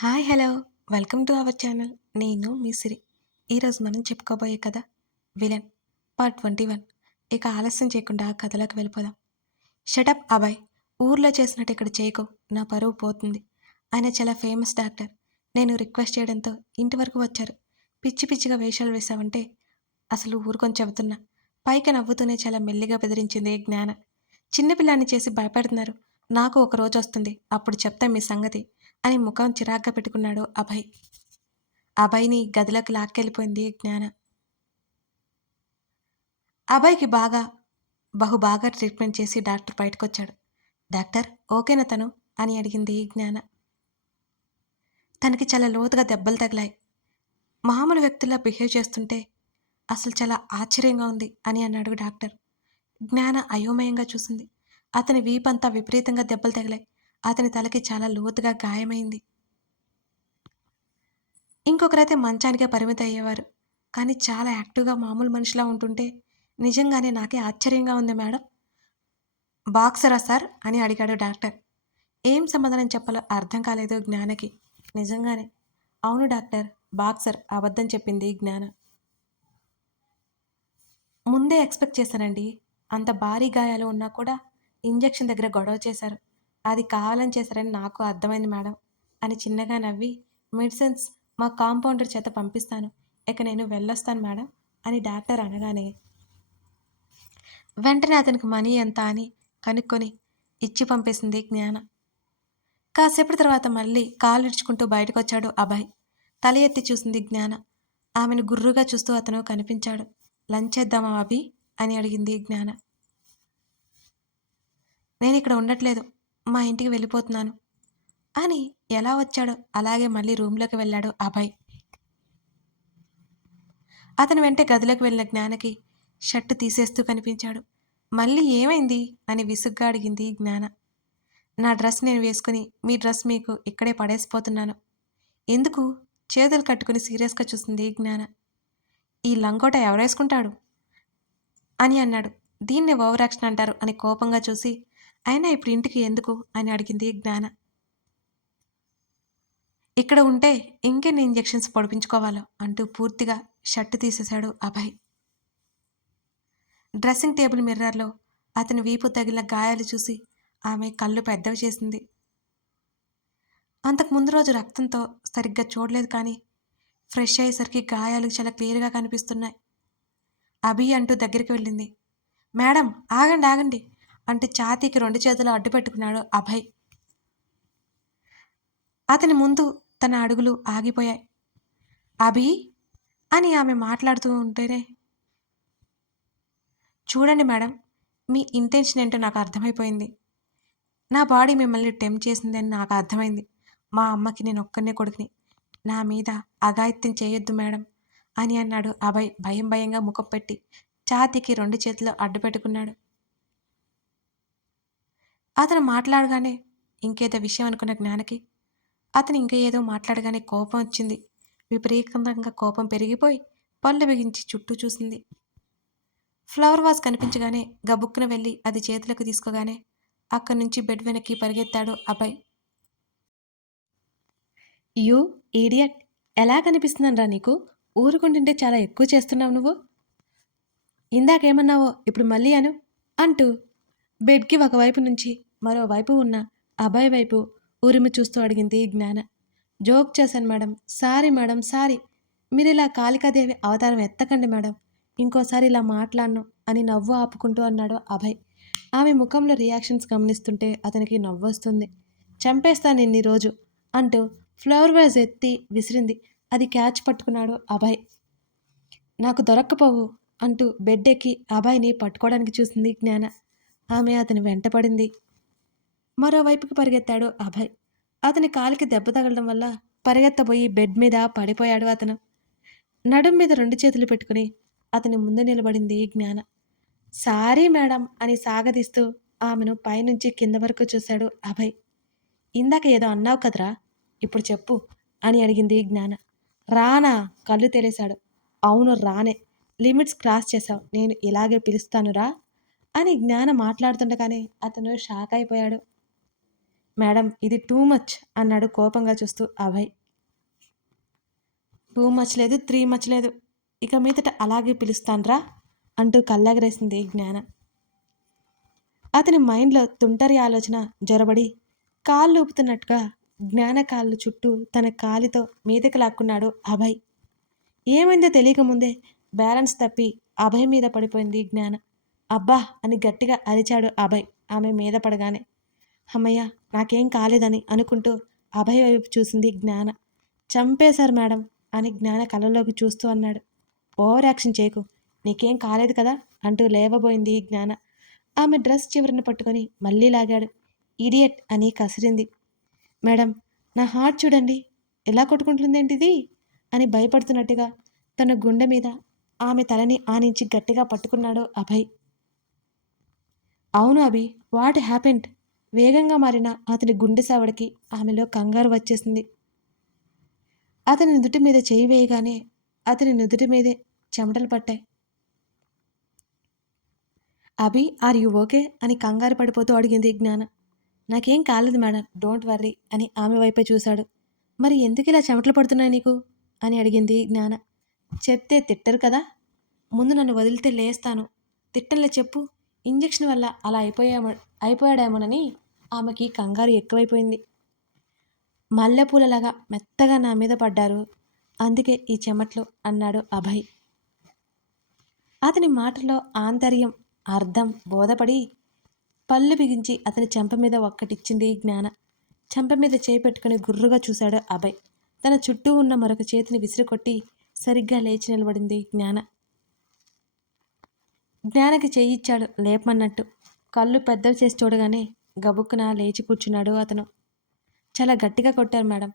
Hi hello. Welcome to our channel. నేను మీ సిరి. ఈరోజు మనం చెప్పుకోబోయే కథ విలన్ పార్ట్ ట్వంటీ వన్. ఇక ఆలస్యం చేయకుండా కథలోకి వెళ్ళిపోదాం. షటప్ అబాయ్ ఊర్లో చేసినట్టు ఇక్కడ చేయకు. నా పరువు పోతుంది. ఆయన చాలా ఫేమస్ డాక్టర్. నేను రిక్వెస్ట్ చేయడంతో ఇంటి వరకు వచ్చారు. పిచ్చి పిచ్చిగా వేషాలు వేశావంటే అసలు ఊరుకొని చెబుతున్నా. పైకి నవ్వుతూనే చాలా మెల్లిగా బెదిరించింది జ్ఞాన. చిన్నపిల్లాన్ని చేసి భయపెడుతున్నారు. నాకు ఒక రోజు వస్తుంది. అప్పుడు చెప్తా మీ సంగతి. అని ముఖం చిరాగ్గా పెట్టుకున్నాడు అభయ్. అభయ్ని గదిలోకి లాక్కెళ్ళిపోయింది జ్ఞాన. అభయ్కి బాగా బహు బాగా ట్రీట్మెంట్ చేసి డాక్టర్ బయటకొచ్చాడు. డాక్టర్ ఓకేనా తను? అని అడిగింది జ్ఞాన. తనకి చాలా లోతుగా దెబ్బలు తగిలాయి. మామూలు వ్యక్తుల్లా బిహేవ్ చేస్తుంటే అసలు చాలా ఆశ్చర్యంగా ఉంది అని అన్నాడు డాక్టర్. జ్ఞాన అయోమయంగా చూసింది. అతని వీపంతా విపరీతంగా దెబ్బలు తగిలాయి. అతని తలకి చాలా లోతుగా గాయమైంది. ఇంకొకరైతే మంచానికే పరిమితి అయ్యేవారు. కానీ చాలా యాక్టివ్గా మామూలు మనిషిలా ఉంటుంటే నిజంగానే నాకే ఆశ్చర్యంగా ఉంది మేడం. బాక్సరా సార్? అని అడిగాడు డాక్టర్. ఏం సమాధానం చెప్పాలో అర్థం కాలేదు జ్ఞానకి. నిజంగానే. అవును డాక్టర్ బాక్సర్ అబద్ధం చెప్పింది జ్ఞాన. ముందే ఎక్స్పెక్ట్ చేశానండి. అంత భారీ గాయాలు ఉన్నా కూడా ఇంజెక్షన్ దగ్గర గొడవ చేశారు. అది కావాలని చేశారని నాకు అర్థమైంది మేడం అని చిన్నగా నవ్వి మెడిసిన్స్ మా కాంపౌండర్ చేత పంపిస్తాను. ఇక నేను వెళ్ళొస్తాను మేడం అని డాక్టర్ అనగానే వెంటనే అతనికి మనీ ఎంత అని కనుక్కొని ఇచ్చి పంపేసింది జ్ఞాన. కాసేపటి తర్వాత మళ్ళీ కాలు ఇడ్చుకుంటూ బయటకు వచ్చాడు అభయ్. తల ఎత్తి చూసింది జ్ఞాన. ఆమెను గుర్రుగా చూస్తూ అతను కనిపించాడు. లంచ్ చేద్దామా అభి? అని అడిగింది జ్ఞాన. నేను ఇక్కడ ఉండట్లేదు. మా ఇంటికి వెళ్ళిపోతున్నాను. అని ఎలా వచ్చాడో అలాగే మళ్ళీ రూమ్లోకి వెళ్ళాడు అభయ్. అతని వెంటే గదిలోకి వెళ్ళిన జ్ఞానకి షర్టు తీసేస్తూ కనిపించాడు. మళ్ళీ ఏమైంది? అని విసుగ్గా అడిగింది జ్ఞాన. నా డ్రెస్ నేను వేసుకుని మీ డ్రెస్ మీకు ఇక్కడే పడేసిపోతున్నాను. ఎందుకు? చేతులు కట్టుకుని సీరియస్గా చూసింది జ్ఞాన. ఈ లంగోట ఎవరేసుకుంటాడు? అని అన్నాడు. దీన్ని ఓవరాక్షన్ అంటారు అని కోపంగా చూసి అయినా ఇప్పుడు ఇంటికి ఎందుకు? అని అడిగింది జ్ఞాన. ఇక్కడ ఉంటే ఇంకెన్ని ఇంజెక్షన్స్ పొడిపించుకోవాలో అంటూ పూర్తిగా షర్టు తీసేశాడు అభయ్. డ్రెస్సింగ్ టేబుల్ మిర్రర్లో అతని వీపు తగిలిన గాయాలు చూసి ఆమె కళ్ళు పెద్దవి చేసింది. అంతకు ముందు రోజు రక్తంతో సరిగ్గా చూడలేదు కానీ ఫ్రెష్ అయ్యేసరికి గాయాలు చాలా క్లియర్గా కనిపిస్తున్నాయి. అభి అంటూ దగ్గరికి వెళ్ళింది. మేడం ఆగండి ఆగండి. అంటూ ఛాతీకి రెండు చేతులు అడ్డు పెట్టుకున్నాడు అభయ్. అతని ముందు తన అడుగులు ఆగిపోయాయి. అభి అని ఆమె మాట్లాడుతూ ఉంటేనే చూడండి మేడం మీ ఇంటెన్షన్ ఏంటో నాకు అర్థమైపోయింది. నా బాడీ మిమ్మల్ని టెంప్ చేసిందని నాకు అర్థమైంది. మా అమ్మకి నేను ఒక్కనే కొడుకుని. నా మీద అఘాయిత్యం చేయొద్దు మేడం అని అన్నాడు అభయ్ భయం భయంగా ముఖం పెట్టి. ఛాతీకి రెండు చేతులు అడ్డు పెట్టుకున్నాడు. అతను మాట్లాడగానే ఇంకేదో విషయం అనుకున్న జ్ఞానకి అతను ఇంకా ఏదో మాట్లాడగానే కోపం వచ్చింది. విపరీతంగా కోపం పెరిగిపోయి పళ్ళు బిగించి చుట్టూ చూసింది. ఫ్లవర్ వాజ్ కనిపించగానే గబుక్కున వెళ్ళి అది చేతులకు తీసుకోగానే అక్కడి నుంచి బెడ్ వెనక్కి పరిగెత్తాడు అభయ్. యూ ఈడియట్ ఎలా కనిపిస్తుందనరా నీకు? ఊరుకుంటుంటే చాలా ఎక్కువ చేస్తున్నావు నువ్వు. ఇందాకేమన్నావో ఇప్పుడు మళ్ళీ అను అంటూ బెడ్కి ఒకవైపు నుంచి మరోవైపు ఉన్న అభయ్ వైపు ఊరిమి చూస్తూ అడిగింది జ్ఞాన. జోక్ చేశాను మేడం. Sorry madam sorry. మీరు ఇలా కాళికాదేవి అవతారం ఎత్తకండి మేడం. ఇంకోసారి ఇలా మాట్లాడను అని నవ్వు ఆపుకుంటూ అన్నాడు అభయ్. ఆమె ముఖంలో రియాక్షన్స్ గమనిస్తుంటే అతనికి నవ్వు వస్తుంది. చంపేస్తాను ఇన్ని రోజు అంటూ ఫ్లవర్ వేజ్ ఎత్తి విసిరింది. అది క్యాచ్ పట్టుకున్నాడు అభయ్. నాకు దొరక్కపోవు అంటూ బెడ్ ఎక్కి అభయ్ని పట్టుకోవడానికి చూసింది జ్ఞాన. ఆమె అతని వెంటపడింది మరోవైపుకి పరిగెత్తాడు అభయ్. అతని కాలికి దెబ్బ తగలడం వల్ల పరిగెత్తబోయి బెడ్ మీద పడిపోయాడు అతను. నడుం మీద రెండు చేతులు పెట్టుకుని అతని ముందు నిలబడింది జ్ఞాన. సారీ మేడం అని సాగదీస్తూ ఆమెను పైనుంచి కింద వరకు చూశాడు అభయ్. ఇందాక ఏదో అన్నావు కదరా ఇప్పుడు చెప్పు అని అడిగింది జ్ఞాన. రానా కళ్ళు తెలిసాడు అవును రానే. లిమిట్స్ క్రాస్ చేశావు. నేను ఇలాగే పిలుస్తానురా అని జ్ఞాన మాట్లాడుతుండగానే అతను షాక్ అయిపోయాడు. మేడం ఇది టూ మచ్ అన్నాడు కోపంగా చూస్తూ అభయ్. టూ మచ్ లేదు త్రీ మచ్ లేదు. ఇక మీదట అలాగే పిలుస్తాన్రా అంటూ కళ్ళెగరేసింది జ్ఞాన. అతని మైండ్లో తుంటరి ఆలోచన జొరబడి కాళ్ళు ఊపుతున్నట్టుగా జ్ఞాన కాళ్ళు చుట్టూ తన కాలితో మీదకి లాక్కున్నాడు అభయ్. ఏమైందో తెలియకముందే బ్యాలెన్స్ తప్పి అభయ్ మీద పడిపోయింది జ్ఞాన. అబ్బా అని గట్టిగా అరిచాడు అభయ్ ఆమె మీద పడగానే. అమ్మయ్య నాకేం కాలేదని అనుకుంటూ అభయ వైపు చూసింది జ్ఞాన. చంపేశారు మేడం అని జ్ఞాన కళ్ళలోకి చూస్తూ అన్నాడు. ఓవర్ యాక్షన్ చేయకు నీకేం కాలేదు కదా అంటూ లేవబోయింది జ్ఞాన. ఆమె డ్రెస్ చివరిని పట్టుకొని మళ్ళీ లాగాడు. ఇడియట్ అని కసిరింది. మేడం నా హార్ట్ చూడండి ఎలా కొట్టుకుంటుందేంటిది? అని భయపడుతున్నట్టుగా తన గుండె మీద ఆమె తలని ఆనించి గట్టిగా పట్టుకున్నాడు అభయ్. అవును అభి వాట్ హ్యాపెంట్ వేగంగా మారిన అతని గుండె సావడికి ఆమెలో కంగారు వచ్చేసింది. అతని నుదుటి మీద చేయి వేయగానే అతని నుదుటి మీదే చెమటలు పట్టాయి. Abhi are you okay? అని కంగారు పడిపోతూ అడిగింది జ్ఞాన. నాకేం కాలేదు మేడం డోంట్ వర్రీ అని ఆమె వైపే చూశాడు. మరి ఎందుకు ఇలా చెమటలు పడుతున్నాయి నీకు? అని అడిగింది జ్ఞాన. చెప్తే తిట్టరు కదా? ముందు నన్ను వదిలితే లేస్తాను. తిట్టంలే చెప్పు. ఇంజెక్షన్ వల్ల అలా అయిపోయామో అయిపోయాడేమోనని ఆమెకి కంగారు ఎక్కువైపోయింది. మల్లెపూలలాగా మెత్తగా నా మీద పడ్డారు. అందుకే ఈ చెమట్లు అన్నాడు అభయ్. అతని మాటలో ఆంతర్యం అర్థం బోధపడి పళ్ళు బిగించి అతని చెంప మీద ఒక్కటిచ్చింది జ్ఞాన. చెంప మీద చేయి గుర్రుగా చూశాడు అభయ్. తన చుట్టూ ఉన్న మరొక చేతిని విసిరికొట్టి సరిగ్గా లేచి నిలబడింది జ్ఞాన. జ్ఞానకి చేయిచ్చాడు లేపమన్నట్టు. కళ్ళు పెద్దవి చేసి చూడగానే గబుక్కున లేచి కూర్చున్నాడు అతను. చాలా గట్టిగా కొట్టారు మేడం.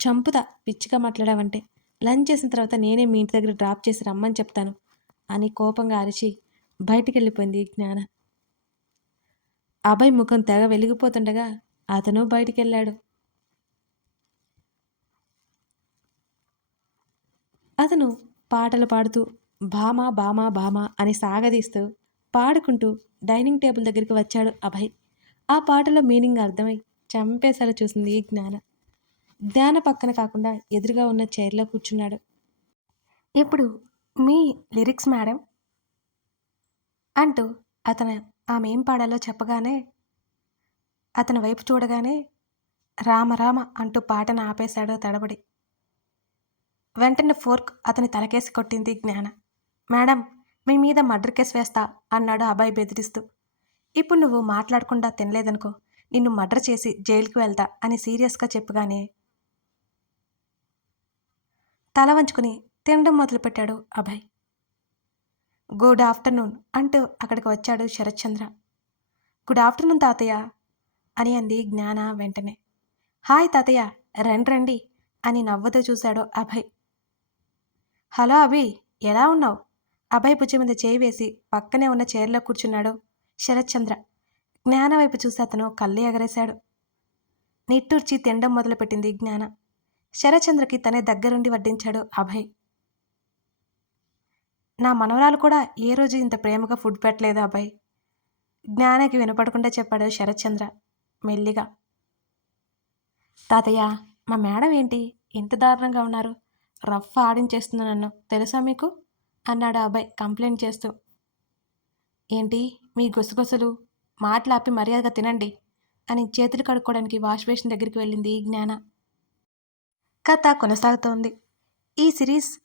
చంపుతా పిచ్చిగా మాట్లాడావంటే. లంచ్ చేసిన తర్వాత నేనే మీ ఇంటి దగ్గర డ్రాప్ చేసి రమ్మని చెప్తాను అని కోపంగా అరిచి బయటికి వెళ్ళిపోయింది జ్ఞాన. అభయ్ ముఖం తెగ వెలిగిపోతుండగా అతను బయటికి వెళ్ళాడు అతను పాటలు పాడుతూ భామా భామ భామ అని సాగదీస్తూ పాడుకుంటూ డైనింగ్ టేబుల్ దగ్గరికి వచ్చాడు అభయ్. ఆ పాటలో మీనింగ్ అర్థమై చంపేసలా చూసింది జ్ఞాన. జ్ఞాన పక్కన కాకుండా ఎదురుగా ఉన్న చైర్లో కూర్చున్నాడు. ఇప్పుడు మీ లిరిక్స్ మేడం అంటూ అతను ఆమె ఏం పాడాలో చెప్పగానే అతని వైపు చూడగానే రామ రామ అంటూ పాటను ఆపేశాడు తడబడి. వెంటనే ఫోర్క్ అతని తలకేసి కొట్టింది జ్ఞాన. మేడం మీ మీద మర్డర్ కేసు వేస్తా అన్నాడు అబ్బాయి బెదిరిస్తూ. ఇప్పుడు నువ్వు మాట్లాడకుండా తినలేదనుకో నిన్ను మర్డర్ చేసి జైలుకి వెళ్తా అని సీరియస్గా చెప్పగానే తల వంచుకుని తినడం మొదలుపెట్టాడు అభయ్. గుడ్ ఆఫ్టర్నూన్ అంటూ అక్కడికి వచ్చాడు శరత్చంద్ర గుడ్ ఆఫ్టర్నూన్ తాతయ్య అని అంది జ్ఞాన వెంటనే. హాయ్ తాతయ్య రండి రండి అని నవ్వుతూ చూశాడు అభయ్. హలో అభి ఎలా ఉన్నావు? అభయ్ భుజం మీద చేయి వేసి పక్కనే ఉన్న చైర్లో కూర్చున్నాడు శరత్చంద్ర. జ్ఞాన వైపు చూసి అతను కళ్ళు ఎగరేశాడు. నిట్టూర్చి తినడం మొదలుపెట్టింది జ్ఞాన. శరచంద్రకి తనే దగ్గరుండి వడ్డించాడు అభయ్. నా మనవరాలు కూడా ఏ రోజు ఇంత ప్రేమగా ఫుడ్ పెట్టలేదు అభయ్. జ్ఞానకి వినపడకుండా చెప్పాడు శరత్చంద్ర మెల్లిగా. తాతయ్య మా మేడం ఏంటి? ఇంత దారుణంగా ఉన్నారు. రఫ్ ఆడించేస్తుంది నన్ను. తెలుసా మీకు? అన్నాడు అబ్బాయి కంప్లైంట్ చేస్తూ. ఏంటి? మీ గుసగుసలు మాటలాపి మర్యాదగా తినండి అని చేతులు కడుక్కోవడానికి వాష్ బేసిన్ దగ్గరికి వెళ్ళింది జ్ఞాన. కథ కొనసాగుతోంది. ఈ సిరీస్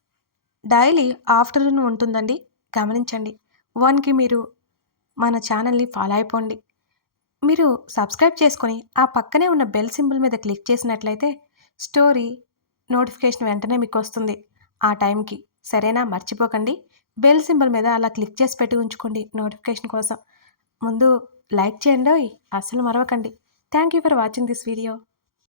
డైలీ ఆఫ్టర్నూన్ ఉంటుందండి. గమనించండి. వన్కి మీరు మన ఛానల్ని ఫాలో అయిపోండి. మీరు సబ్స్క్రైబ్ చేసుకొని ఆ పక్కనే ఉన్న బెల్ సింబల్ మీద క్లిక్ చేసినట్లయితే స్టోరీ నోటిఫికేషన్ వెంటనే మీకు వస్తుంది. ఆ టైంకి. సరేనా? మర్చిపోకండి. బెల్ సింబల్ మీద అలా క్లిక్ చేసి పెట్టి ఉంచుకోండి నోటిఫికేషన్ కోసం. ముందు లైక్ చేయండి అస్సలు మరవకండి. Thank you for watching this video.